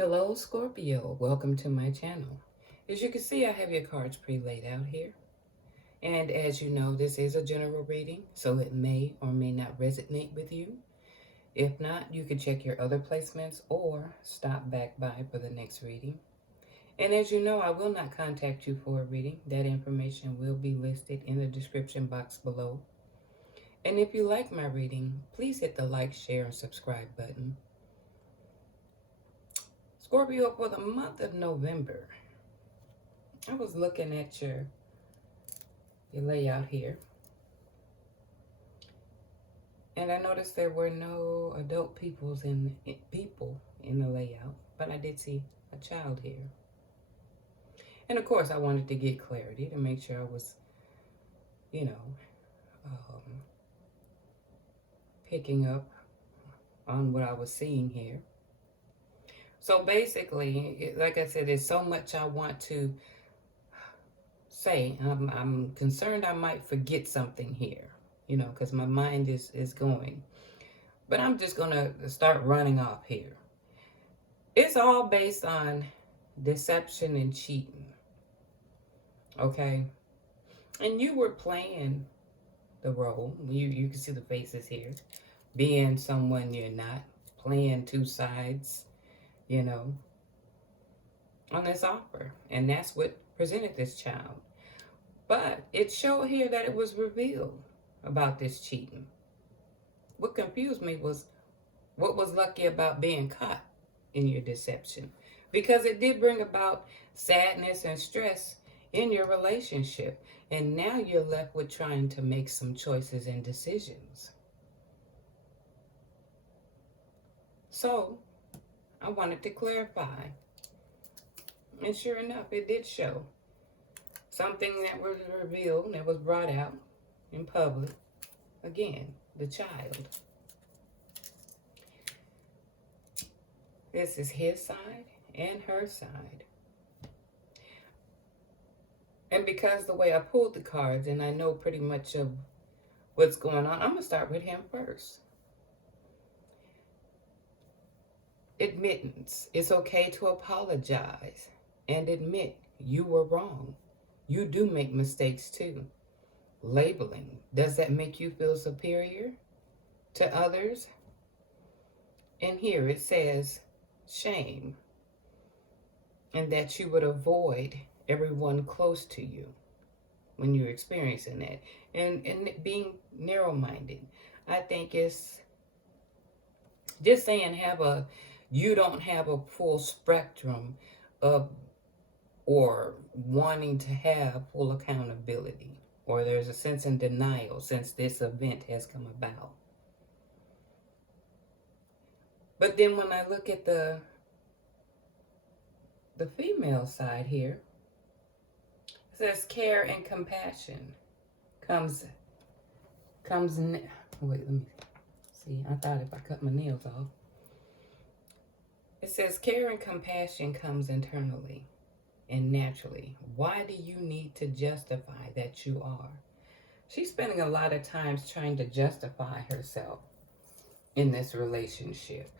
Hello Scorpio, welcome to my channel. As you can see, I have your cards pre-laid out here. And as you know, this is a general reading, so it may or may not resonate with you. If not, you can check your other placements or stop back by for the next reading. And as you know, I will not contact you for a reading. That information will be listed in the description box below. And if you like my reading, please hit the like, share, and subscribe button. Scorpio, for the month of November, I was looking at your layout here, and I noticed there were no adult people in the layout, but I did see a child here. And of course, I wanted to get clarity to make sure I was, picking up on what I was seeing here. So basically, like I said, there's so much I want to say. I'm concerned I might forget something here, because my mind is going. But I'm just going to start running off here. It's all based on deception and cheating, okay? And you were playing the role. You can see the faces here. Being someone you're not. Playing two sides, on this offer. And that's what presented this child. But it showed here that it was revealed about this cheating. What confused me was what was lucky about being caught in your deception, because it did bring about sadness and stress in your relationship. And now you're left with trying to make some choices and decisions. So I wanted to clarify. And sure enough, it did show something that was revealed, that was brought out in public. Again, the child. This is his side and her side. And because the way I pulled the cards and I know pretty much of what's going on, I'm going to start with him first. Admittance. It's okay to apologize and admit you were wrong. You do make mistakes too. Labeling. Does that make you feel superior to others? And here it says shame, and that you would avoid everyone close to you when you're experiencing that. And being narrow-minded. I think it's just saying you don't have a full spectrum of or wanting to have full accountability, or there's a sense in denial since this event has come about. But then when I look at the female side here, it says care and compassion comes wait, let me see. I thought if I cut my nails off. It says care and compassion comes internally and naturally. Why do you need to justify that you are? She's spending a lot of times trying to justify herself in this relationship.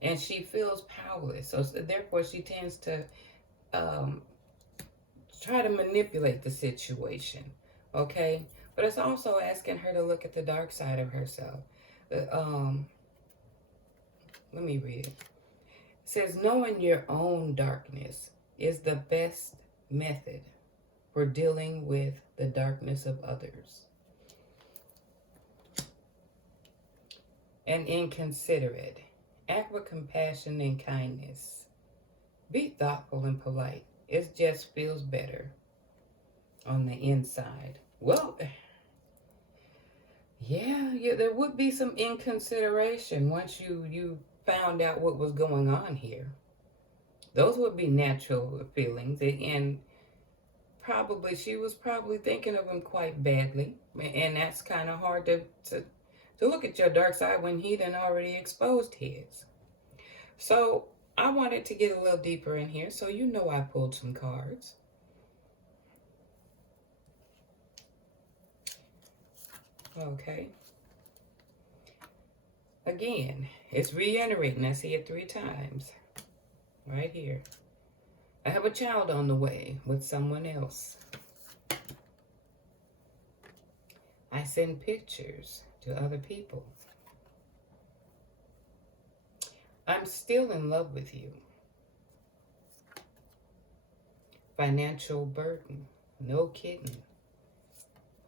And she feels powerless. So therefore she tends to try to manipulate the situation. Okay? But it's also asking her to look at the dark side of herself. Let me read it. It says, knowing your own darkness is the best method for dealing with the darkness of others. And inconsiderate. Act with compassion and kindness. Be thoughtful and polite. It just feels better on the inside. Well, yeah, there would be some inconsideration once you found out what was going on here. Those would be natural feelings, and probably she was probably thinking of him quite badly, and that's kind of hard to look at your dark side when he done already exposed his. So I wanted to get a little deeper in here, so I pulled some cards. Okay. Again, It's reiterating. I see it 3 times. Right here. I have a child on the way with someone else. I send pictures to other people. I'm still in love with you. Financial burden. No kidding.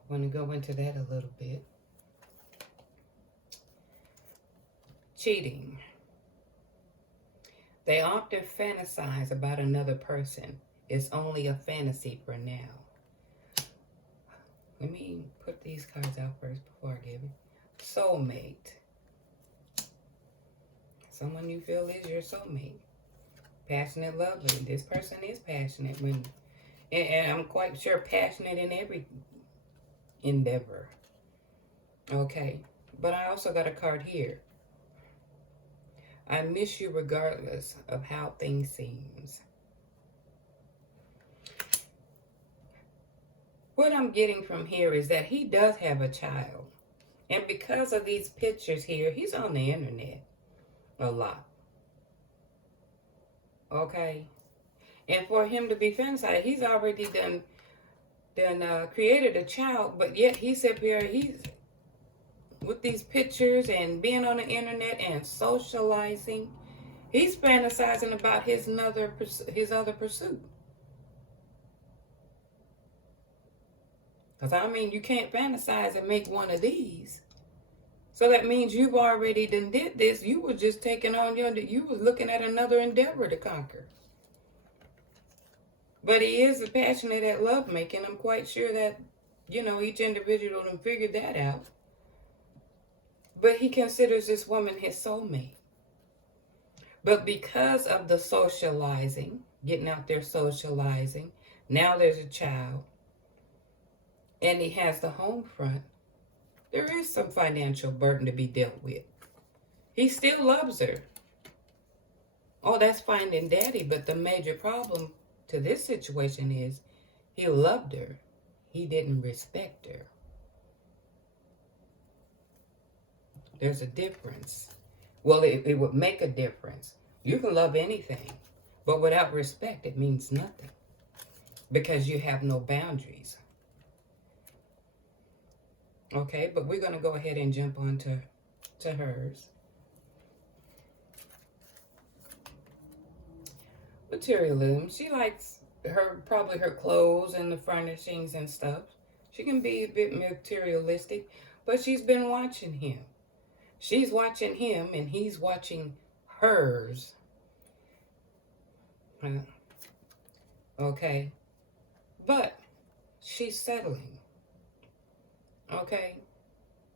I want to go into that a little bit. Cheating. They often fantasize about another person. It's only a fantasy for now. Let me put these cards out first before I give it. Soulmate. Someone you feel is your soulmate. Passionate, lovely. This person is passionate. And I'm quite sure passionate in every endeavor. Okay. But I also got a card here. I miss you regardless of how things seems. What I'm getting from here is that he does have a child. And because of these pictures here, he's on the internet a lot. Okay? And for him to be fantasized, he's already done created a child, but yet he's up here, he's with these pictures and being on the internet and socializing. He's fantasizing about his other pursuit. Because, I mean, you can't fantasize and make one of these. So that means you've already did this. You were just taking on you was looking at another endeavor to conquer. But he is passionate at lovemaking. I'm quite sure that, each individual can figure that out. But he considers this woman his soulmate. But because of the socializing, getting out there socializing, now there's a child, and he has the home front, there is some financial burden to be dealt with. He still loves her. Oh, that's fine and dandy, but the major problem to this situation is he loved her. He didn't respect her. There's a difference. Well, it would make a difference. You can love anything, but without respect, it means nothing because you have no boundaries. Okay, but we're going to go ahead and jump on to hers. Materialism. She likes probably her clothes and the furnishings and stuff. She can be a bit materialistic, but she's been watching him. She's watching him and he's watching hers. Okay. But she's settling. Okay.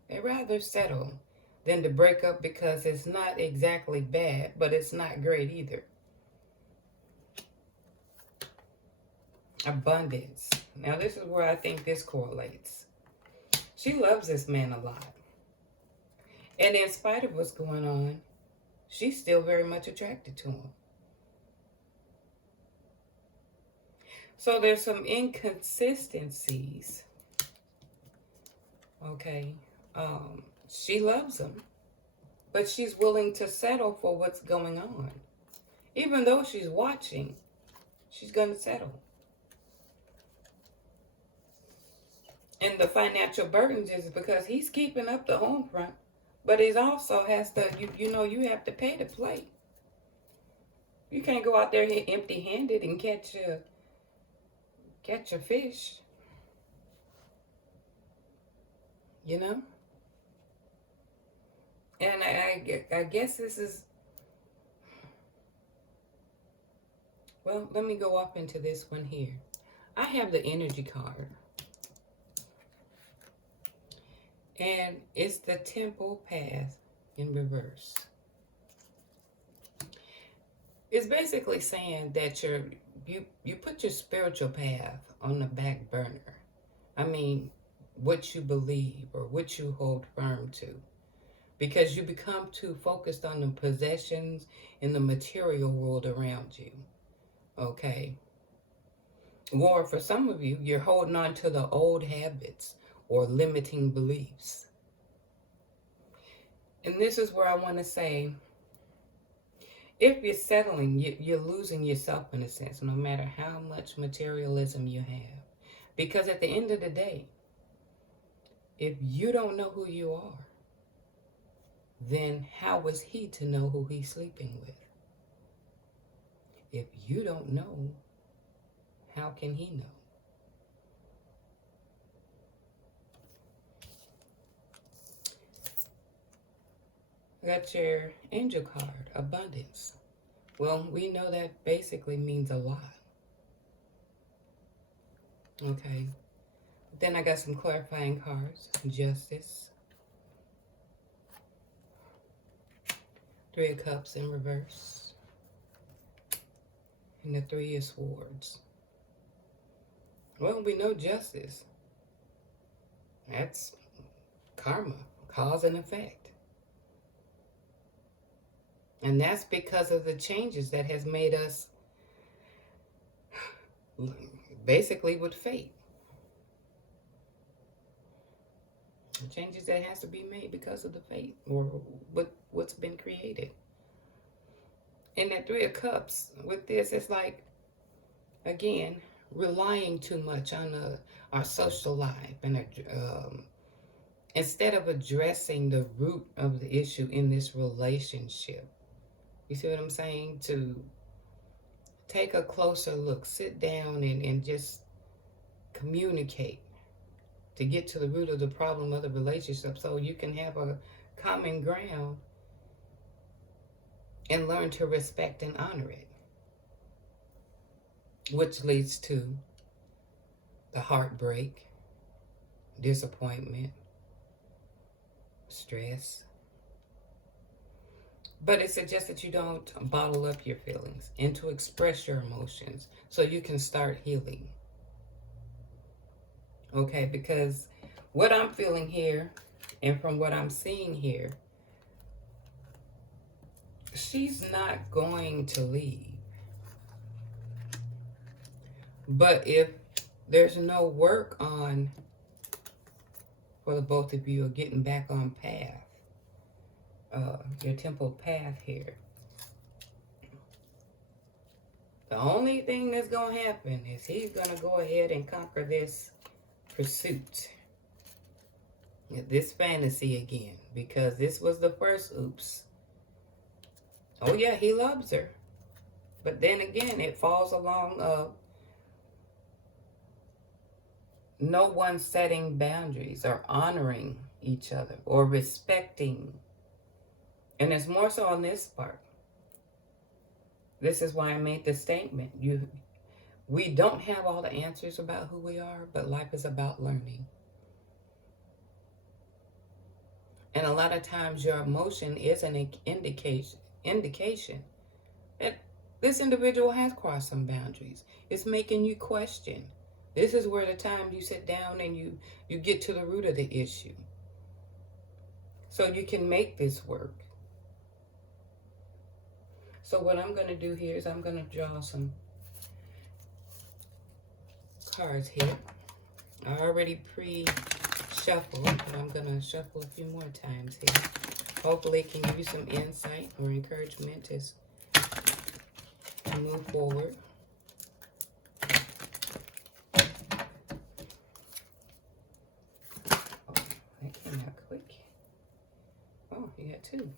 They'd rather settle than to break up because it's not exactly bad, but it's not great either. Abundance. Now this is where I think this correlates. She loves this man a lot. And in spite of what's going on, she's still very much attracted to him. So there's some inconsistencies. Okay. She loves him, but she's willing to settle for what's going on. Even though she's watching, she's going to settle. And the financial burdens is because he's keeping up the home front. But it also has to, you have to pay to play. You can't go out there empty-handed and catch a fish. And I guess this is, well, let me go off into this one here. I have the energy card. And it's the temple path in reverse. It's basically saying that you put your spiritual path on the back burner. I mean, what you believe or what you hold firm to. Because you become too focused on the possessions in the material world around you. Okay? Or for some of you, you're holding on to the old habits or limiting beliefs. And this is where I want to say, If you're settling, you're losing yourself in a sense, no matter how much materialism you have. Because at the end of the day, if you don't know who you are, then how is he to know who he's sleeping with? If you don't know, how can he know? Got your angel card, abundance. Well, we know that basically means a lot. Okay. Then I got some clarifying cards. Justice. 3 of Cups in reverse. And the 3 of Swords. Well, we know justice. That's karma, cause and effect. And that's because of the changes that has made us basically with fate. The changes that has to be made because of the fate or what's been created. And that 3 of Cups, with this, it's like, again, relying too much on our social life and instead of addressing the root of the issue in this relationship. You see what I'm saying? To take a closer look, sit down and just communicate to get to the root of the problem of the relationship so you can have a common ground and learn to respect and honor it. Which leads to the heartbreak, disappointment, stress. But it suggests that you don't bottle up your feelings and to express your emotions so you can start healing. Okay, because what I'm feeling here and from what I'm seeing here, she's not going to leave. But if there's no work on for the both of you are getting back on path, your temple path here, the only thing that's going to happen is he's going to go ahead and conquer this pursuit, this fantasy again, because this was the first oops. Oh yeah, he loves her. But then again, it falls along of no one setting boundaries or honoring each other or respecting. And it's more so on this part. This is why I made the statement. We don't have all the answers about who we are, but life is about learning. And a lot of times your emotion is an indication that this individual has crossed some boundaries. It's making you question. This is where the time you sit down and you get to the root of the issue. So you can make this work. So what I'm going to do here is I'm going to draw some cards here. I already pre-shuffled, but I'm going to shuffle a few more times here. Hopefully it can give you some insight or encouragement to move forward. Oh, that came out quick. Oh, you got 2.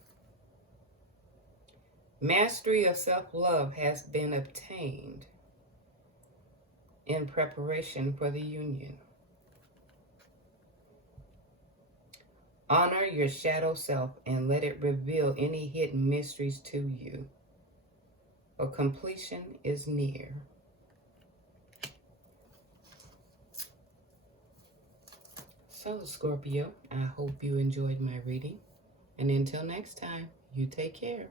Mastery of self-love has been obtained in preparation for the union. Honor your shadow self and let it reveal any hidden mysteries to you. A completion is near. So, Scorpio, I hope you enjoyed my reading. And until next time, you take care.